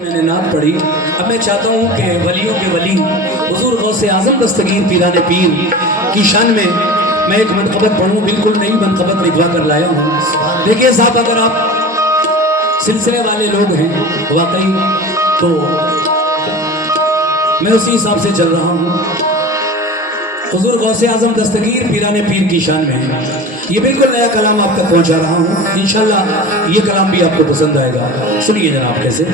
मैंने नात पढ़ी। अब मैं चाहता हूँ कि वलियों के वली हुजूर गौसे आजम दस्तगीर पीरान पीर की शान में मैं एक मनक़बत पढ़ूँ। बिल्कुल नई मनक़बत लिखवा कर लाया हूँ। देखिए साहब, अगर आप सिलसिले वाले लोग हैं वाकई, तो मैं उसी हिसाब से चल रहा हूँ। हुजूर गौसे आजम दस्तगीर पीरान पीर की शान में ये बिल्कुल नया कलाम आप तक पहुँचा रहा हूँ। इंशाल्लाह ये कलाम भी आपको पसंद आएगा। सुनिए जनाब कैसे।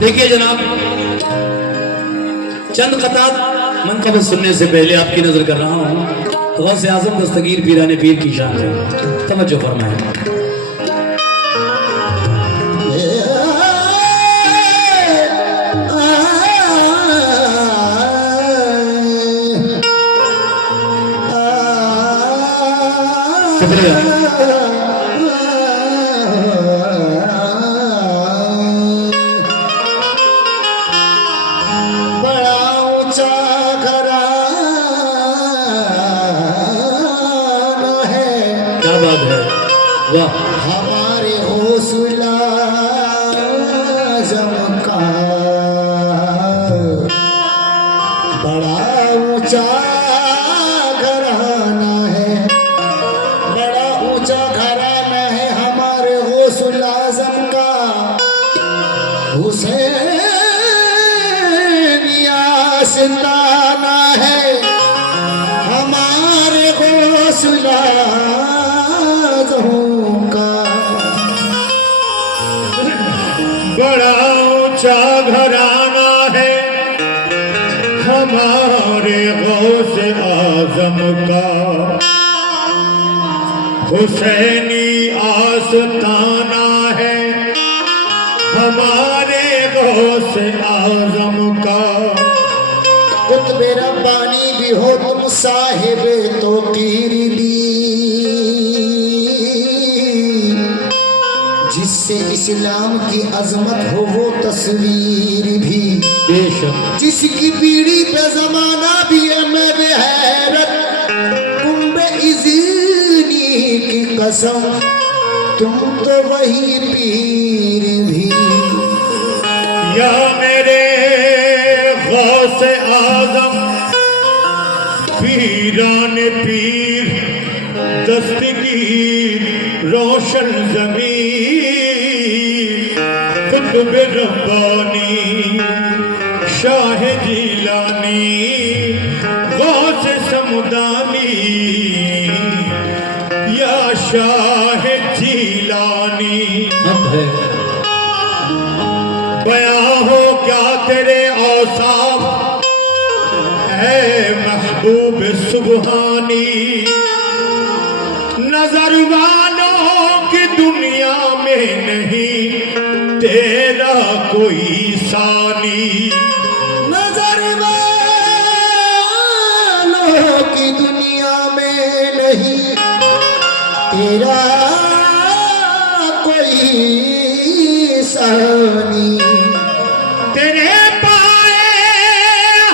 देखिए जनाब, चंद क़तात मनक़बत सुनने से पहले आपकी नजर कर रहा हूँ। गौसे आज़म दस्तगीर पीरान पीर की शान है, तवज्जो फरमाएं। शुक्रिया। वाह, हमारे हौसला आज़म का बड़ा ऊंचा घराना है, बड़ा ऊंचा घराना है हमारे हौसला आज़म का। हुसैन आस्ताना है हमारे हौसला बड़ा ऊंचा घराना है हमारे गौसे आज़म का। हुसैनी आस्ताना है हमारे गौसे आज़म का। कुतुब रब्बानी भी हो तुम साहिब तो कीरली, जिससे इस्लाम की अजमत हो वो तस्वीर भी बेशक, जिसकी पीढ़ी पे जमाना भी है मैं बेहैरत। तुम बेइज़्नी की कसम, तुम तो वही पीर भी। या मेरे गौसे आज़म पीरान पीर दस्तगीर रोशन ज़मीन कुतुब रब्बानी शाह जीलानी गौसे समदानी या शाह जीलानी। हक है। बयां हो क्या तेरे औसाफ है महबूब सुबहानी, नजर वालों की दुनिया में नहीं तेरा कोई सानी। नजर वालों की दुनिया में नहीं तेरा कोई सानी। तेरे पाए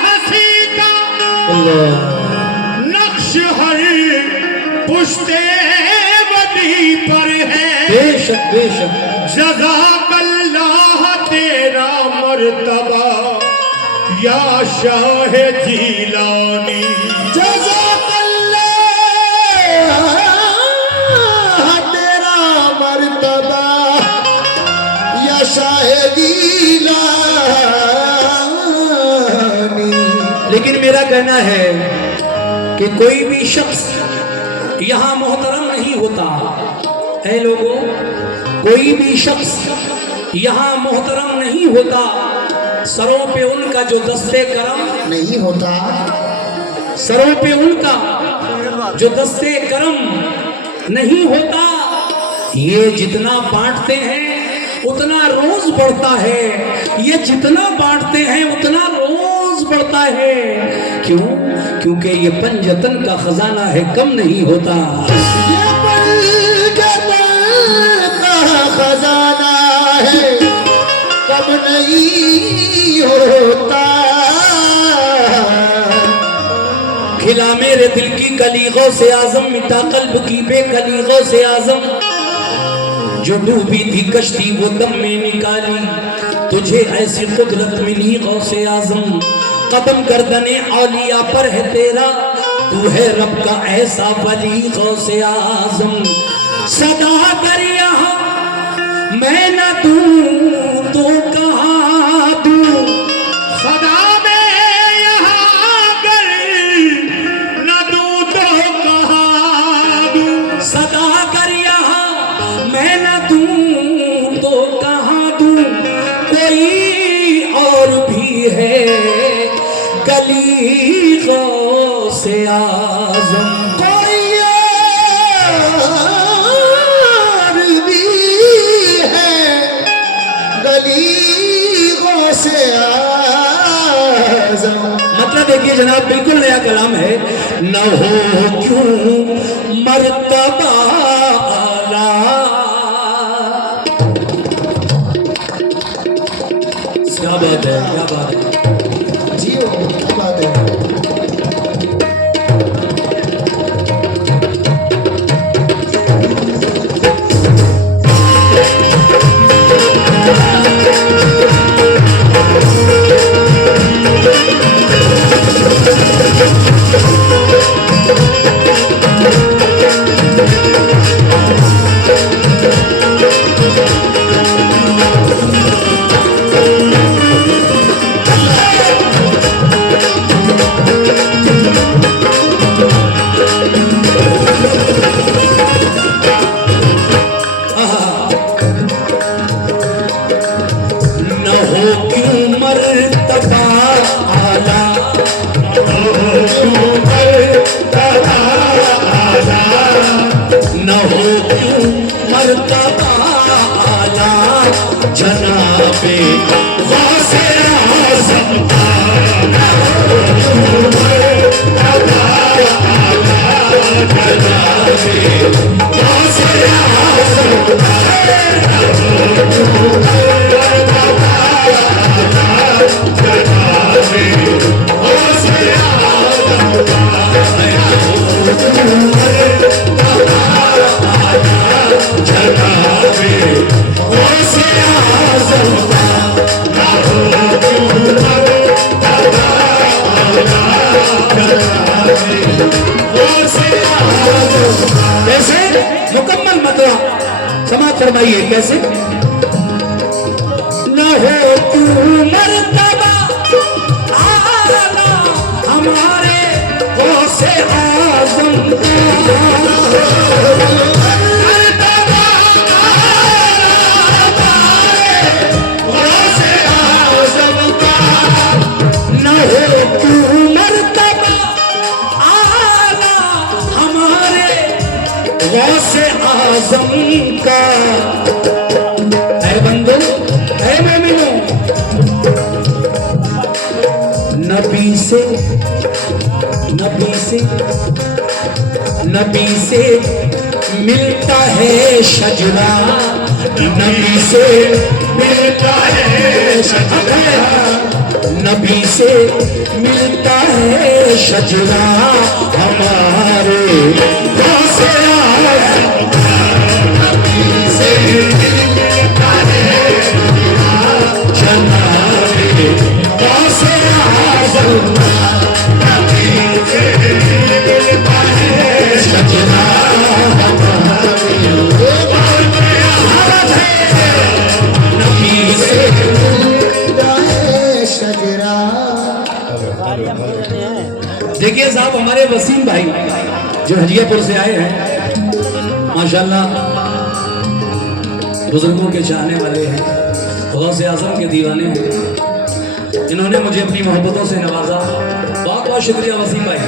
हंसी का अल्लाह नक्श हर पुश्ते वदी पर है। बेशक बेशक। जज़ाकल्लाह तेरा मर्तबा या शाह जीलानी। जज़ाकल्लाह तेरा मर्तबा या शाह जीलानी। लेकिन मेरा कहना है कि कोई भी शख्स यहाँ मोहतरम नहीं होता है लोगों, कोई भी शख्स यहाँ मोहतरम नहीं होता सरों पे उनका जो दस्ते करम नहीं होता, सरों पे उनका जो दस्ते करम नहीं होता। ये जितना बांटते हैं उतना रोज बढ़ता है, ये जितना बांटते हैं उतना रोज बढ़ता है। क्यों? क्योंकि ये पंजतन का खजाना है, कम नहीं होता। ये पंजतन का खजाना है, कम नहीं होता। खिला मेरे दिल की कलीगों से आजम, मिटा कल्ब की बेकलीगों से आजम। जो डूबी थी कश्ती वो दम में निकाली, तुझे ऐसी कुदरत मिली गौसे आजम। कदम गर्दने औलिया पर है तेरा, तू है रब का ऐसा वली गौसे आजम। सदा कर यहाँ मैं न दूं तो कहाँ दूं, सदा में यहाँ अगर न दूं तो कहाँ दूं। सदा कर यहाँ मैं न दूं तो कहाँ दूं। कोई और भी है गली गौसे आजम, कोई और भी है गली गौसे आज़म। मतलब देखिए जनाब, बिल्कुल नया कलाम है। न हो क्यों मर्तबा आला, क्या बात है, क्या बात है। जियो, क्या बात है। जनाबे गौसे आज़म कैसे मुकम्मल मतला समाप्त फरमाइए। कैसे? न हो तू मर्तबा आला हमारे गौसे आज़म ऐ बंदो ऐ मोमिनो, नबी से मिलता है शजरा, नबी से मिलता है शजरा, नबी से मिलता है शजरा, हमारे से नबी से मिलता है जनाबे से आज़म, नबी से मिलता है शजरा, नबी से मिलता है शजरा। देखिए साहब, हमारे वसीम भाई जो हजियापुर से आए हैं, माशाल्लाह बुजुर्गों के चाहने वाले हैं, गौसे आज़म के दीवाने हैं। इन्होंने मुझे अपनी मोहब्बतों से नवाजा। बहुत बहुत शुक्रिया वसीम भाई।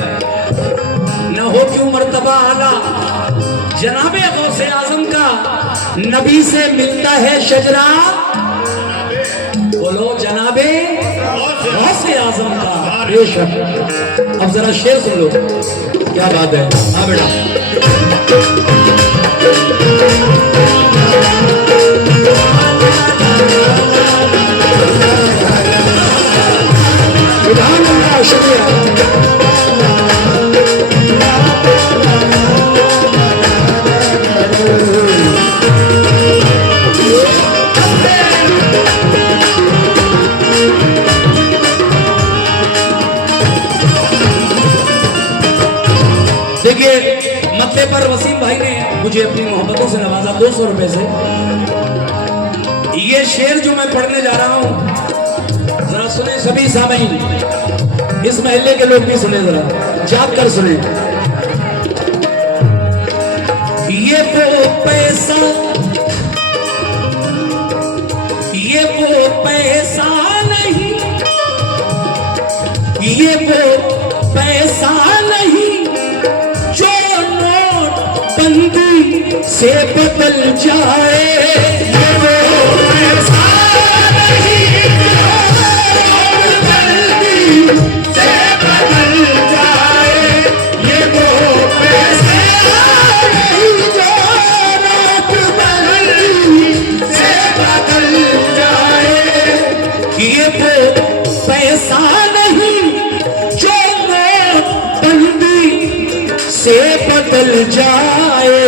न हो क्यों मर्तबा आला जनाबे गौसे आज़म का, नबी से मिलता है शजरा, बोलो जनाबे गौसे आज़म का। बेशक। अब जरा शेर सुन लो, क्या बात है। हाँ बेटा, शुक्रिया। देखिए, मत्थे पर वसीम भाई ने मुझे अपनी मोहब्बतों से नवाजा 200 रुपए से। ये शेर जो मैं पढ़ने जा रहा हूं, जरा सुने सभी सामीन, इस महल्ले के लोग भी सुने, जरा जाग कर सुने। ये वो पैसा नहीं, ये वो पैसा नहीं जो नोट बंदी से बदल जाए, ये वो पैसा नहीं जो नोट बंदी से बदल जाए, ये वो पैसा नहीं जो नोट बंदी से बदल जाए, ये वो पैसा नहीं जो नोट बंदी से बदल जाए,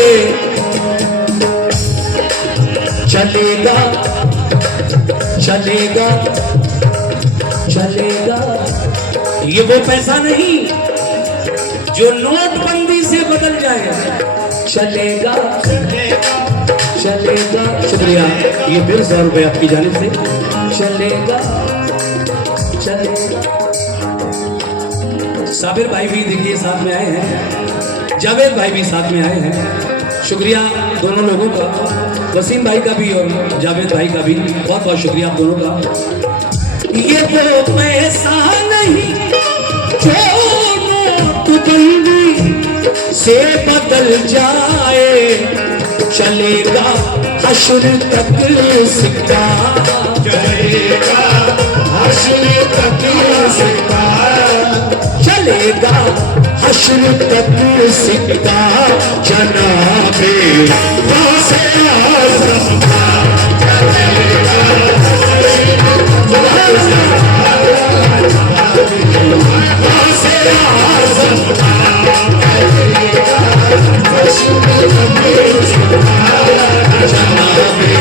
चलेगा चलेगा चलेगा, ये वो पैसा नहीं जो नोटबंदी से बदल जाए, चलेगा चलेगा। शुक्रिया, ये फिर 100 रुपए आपकी जानिब से। चलेगा चलेगा। साबिर भाई भी देखिए साथ में आए हैं, जावेद भाई भी साथ में आए हैं। शुक्रिया दोनों लोगों का, वसीम भाई का भी और जावेद भाई का भी बहुत बहुत शुक्रिया आप दोनों का। ये वो पैसा नहीं जो नोटबंदी से बदल जाए, चलेगा हश्र तक सिक्का, चलेगा हश्र तक सिक्का, चलेगा हश्र तक सिक्का, जनाबे गौसे आज़म का, चलेगा गौसे आज़म का, चलेगा हश्र तक सिक्का, जनाबे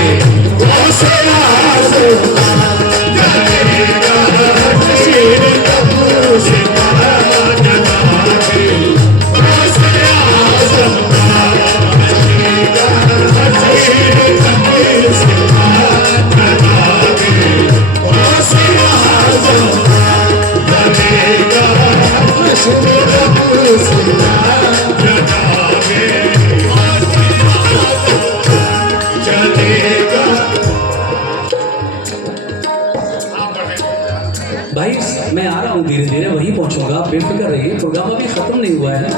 गौसे आज़म का, चलेगा हश्र तक सिक्का, जनाबे गौसे आज़म का, चलेगा हश्र तक सिक्का, जनाबे गौसे आज़म का, चलेगा हश्र तक सिक्का, जनाबे चलेगा। भाई मैं आ रहा हूँ, धीरे धीरे वहीं पहुँचूंगा, बेफिक्र रहिए। प्रोग्राम अभी खत्म नहीं हुआ है,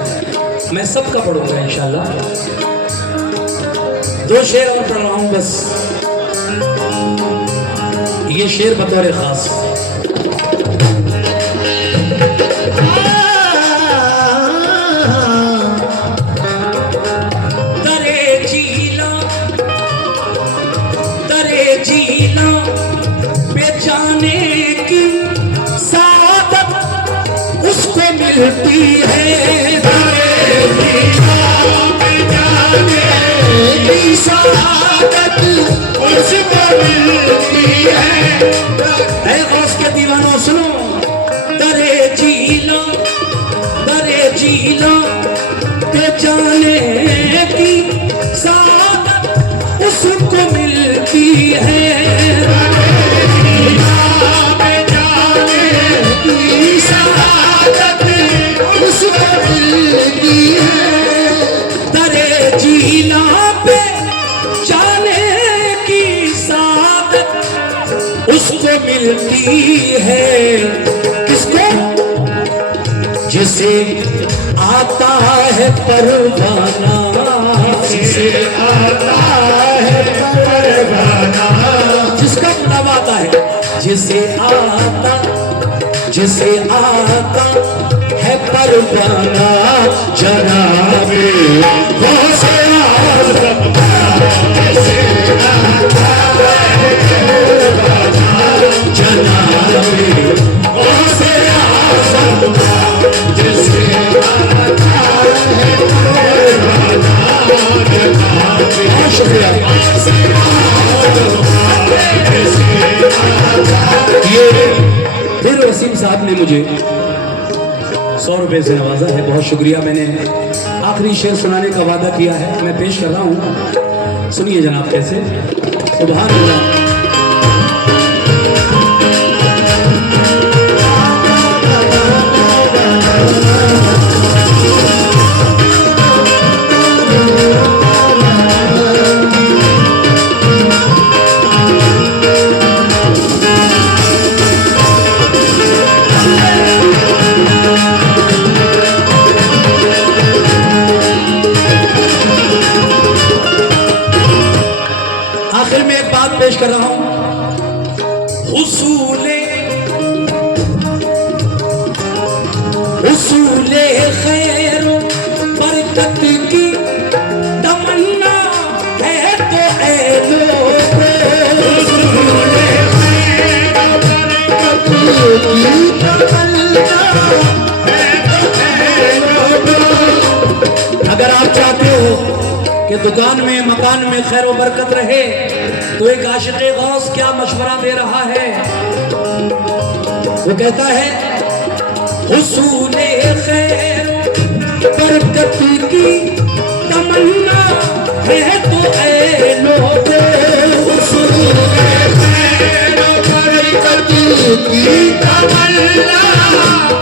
मैं सबका पढ़ूंगा इंशाल्लाह। 2 शेर और पढ़ रहा हूँ बस। ये शेर बतौर खास। जीना पे जाने की सादत उसको मिलती है, जीना पे जाने की सादत उसको मिलती है। ऐ गौस के दीवानों सुनो, दरे जीना पे जाने की सादत उसको मिलती है, पे जाने की सादत उसको मिलती है। दरे जीना पे जाने की सादत उसको मिलती है। किसको? जिसे आता है परवाना, जिसे आता है परवाना, जिसका मतलब आता है, जिसे आता है परवाना, जनाबे गौसे आज़म जिसे आता है परवाना, जनाबे गौसे आज़म जिसे आता है परवाना, बहुत शुक्रिया। ये फिर वसीम साहब ने मुझे 100 रुपए से नवाजा है, बहुत शुक्रिया। मैंने आखिरी शेर सुनाने का वादा किया है, मैं पेश कर रहा हूँ, सुनिए जनाब कैसे। सुभान अल्लाह। आखिर में एक बात पेश कर रहा हूं, उसूले खैर बरकत की तमन्ना है तो ऐ लोगों, उसूले खैर बरकत की तमन्ना है तो ऐ लोगों। अगर आप चाहते हो कि दुकान में मकान में खैर व बरकत रहे तो एक आशिक़े गौस क्या मशवरा दे रहा है, वो कहता है हुसूले खैर बरकत की तमन्ना है तो ऐ लोगों, हुसूले खैर बरकत की तमन्ना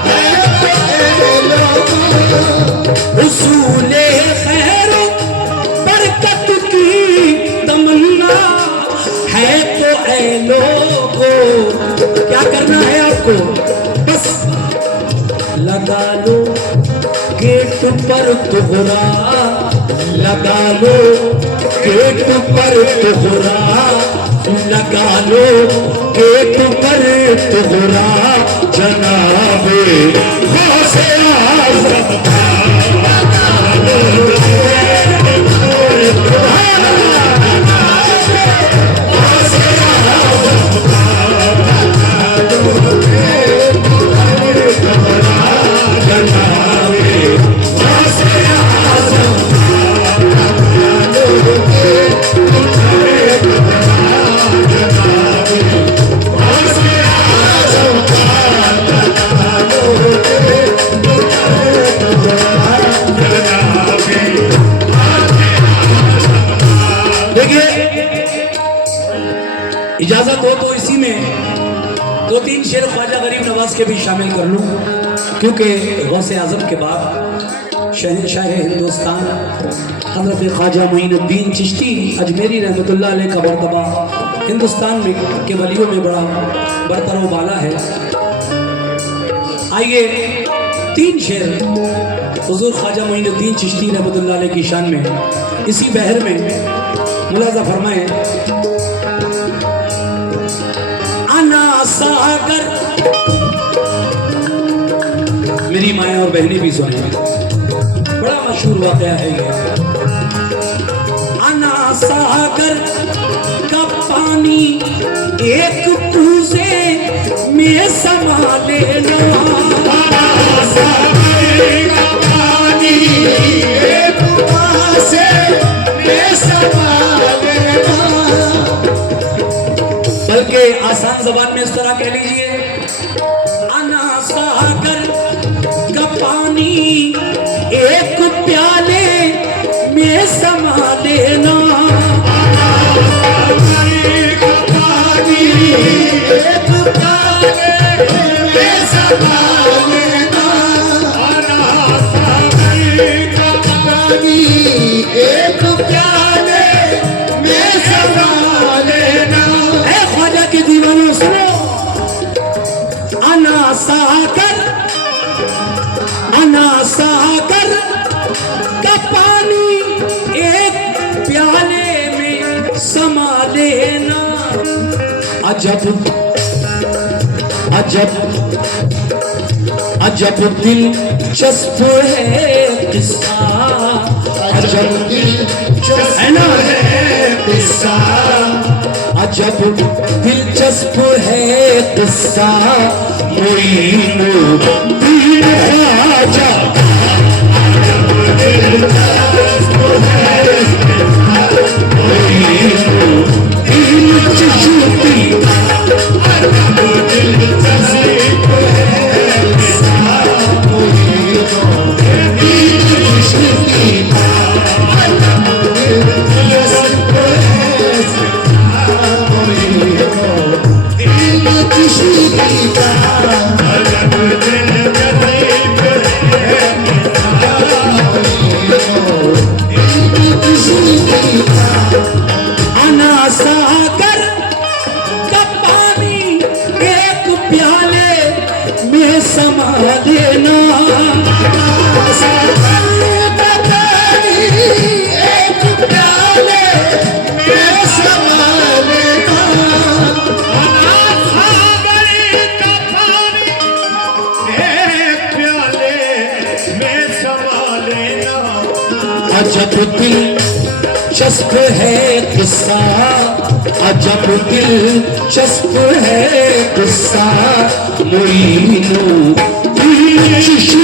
है तो ऐ लोगों, हुसूले खैर बरकत की तमन्ना है तो ऐ लोगों। क्या करना है आपको, बस लगा लो गेट पर तुहरा, लगा लो गेट पर तुहरा, लगा लो गेट पर तुहरा, जनाबे गौसे आज़म इजाजत हो तो इसी में 2-3 शेर ख्वाजा गरीब नवाज के भी शामिल कर लूं, क्योंकि गौसे आज़म के बाद शहंशाह हिंदुस्तान हज़रत ख्वाजा मोइनुद्दीन चिश्ती अजमेरी रहमतुल्लाह अलैह का मर्तबा हिंदुस्तान में के वलियों में बड़ा बरतर वाला है। आइए 3 शेर हुज़ूर ख्वाजा मोइनुद्दीन चिश्ती रहमतुल्लाह अलैह की शान में इसी बहर में मुलाज़ा फरमाएं। माएँ और बहनें भी सुने। बड़ा मशहूर वाकया है ये। अना सागर का पानी एक पूजे में समा लेना, अना सागर का पानी एक पूजे में समा लेना। बल्कि आसान जबान में इस तरह कह लीजिए, अना सागर का पानी एक प्याले में समा लेना, एक प्याले में समा लेना। एक प्याले में समा लेना। ए ख्वाजा के दीवानों सुनो, अना सागर का पानी एक प्याले में समा लेना। अजब अजब अजब दिलचस्प है किस्सा, अजब है ना, किस्सा अजब दिलचस्प है किस्सा। मोइनुद्दीन ख्वाजा मोइनुद्दीन चिश्ती, अना सागर का पानी एक प्याले में समा लेना, एक प्याले में समा लेना। अजब दिलचस्प है किस्सा, अजब दिलचस्प है किस्सा। मोइनुद्दीन चिश्ती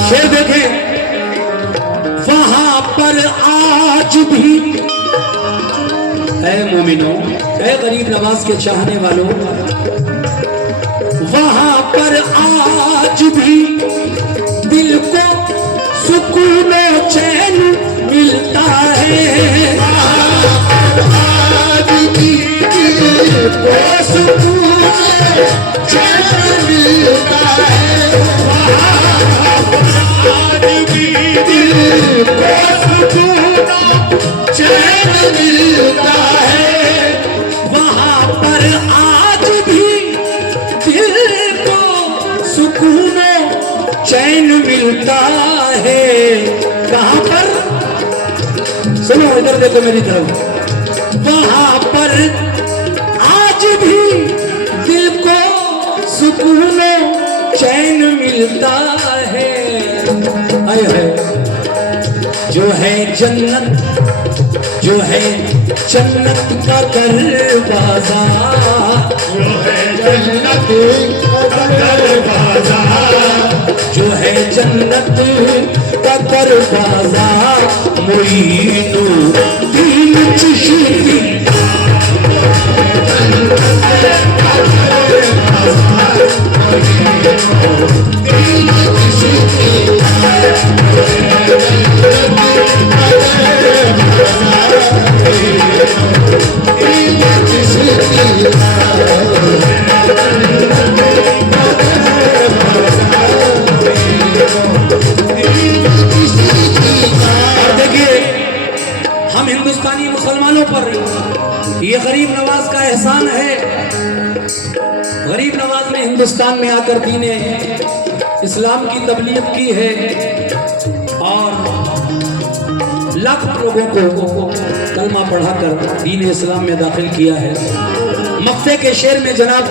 शेर देखें, वहां पर आज भी है मोमिनो, है गरीब नवाज के चाहने वालों, वहां पर आज भी दिल को सुकून चैन मिलता है। आज भी दिल को सुकून चैन मिलता है। आज भी दिल को सुकून चैन मिलता है। वहां पर आज भी दिल को सुकून चैन मिलता है। कहां पर, सुनो इधर देखो मेरी तरफ, वहां पर आज भी दिल को सुकून चैन मिलता है। आए है जो है जन्नत, जो है जन्नत का दरवाजा, जो है जन्नत का दरवाजा। जो है जन्नत का दरवाजा। मोइनुद्दीन चिश्ती दिल और देखिए हम हिंदुस्तानी मुसलमानों पर ये गरीब नवाज का एहसान है। गरीब नवाज ने हिंदुस्तान में आकर दीने इस्लाम की तबलीग की है और लाखों लोगों को कलमा पढ़ाकर दीन इस्लाम में दाखिल किया है। मक्ते के शेर में जनाब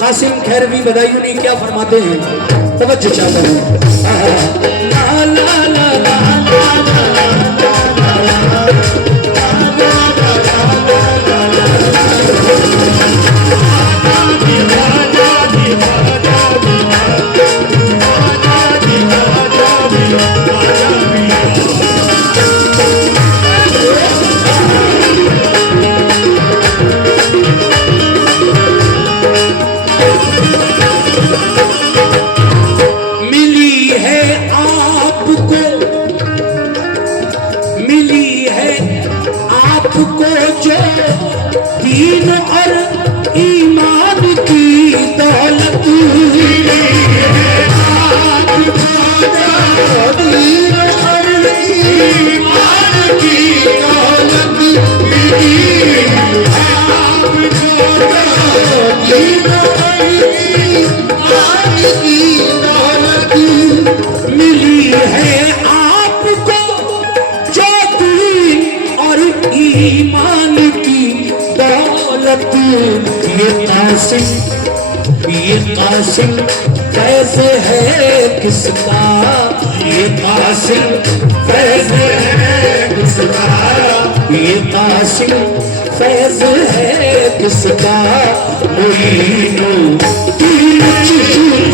कासिम खैरवी बदायूनी क्या फरमाते हैं, तवज्जो चाहता हूं। ला ला ला ला दीन और ईमान की दौलत, दीन और ईमान की दौलत, दीन और ईमान की दौलत मिली है आपको जो दीन और ईमान की दौलत। ये कासिम फैज़ है किसका, ये कासिम फैज़ है किसका, ये कासिम फैज़ है किसका। मोइनो तीन चिश्ती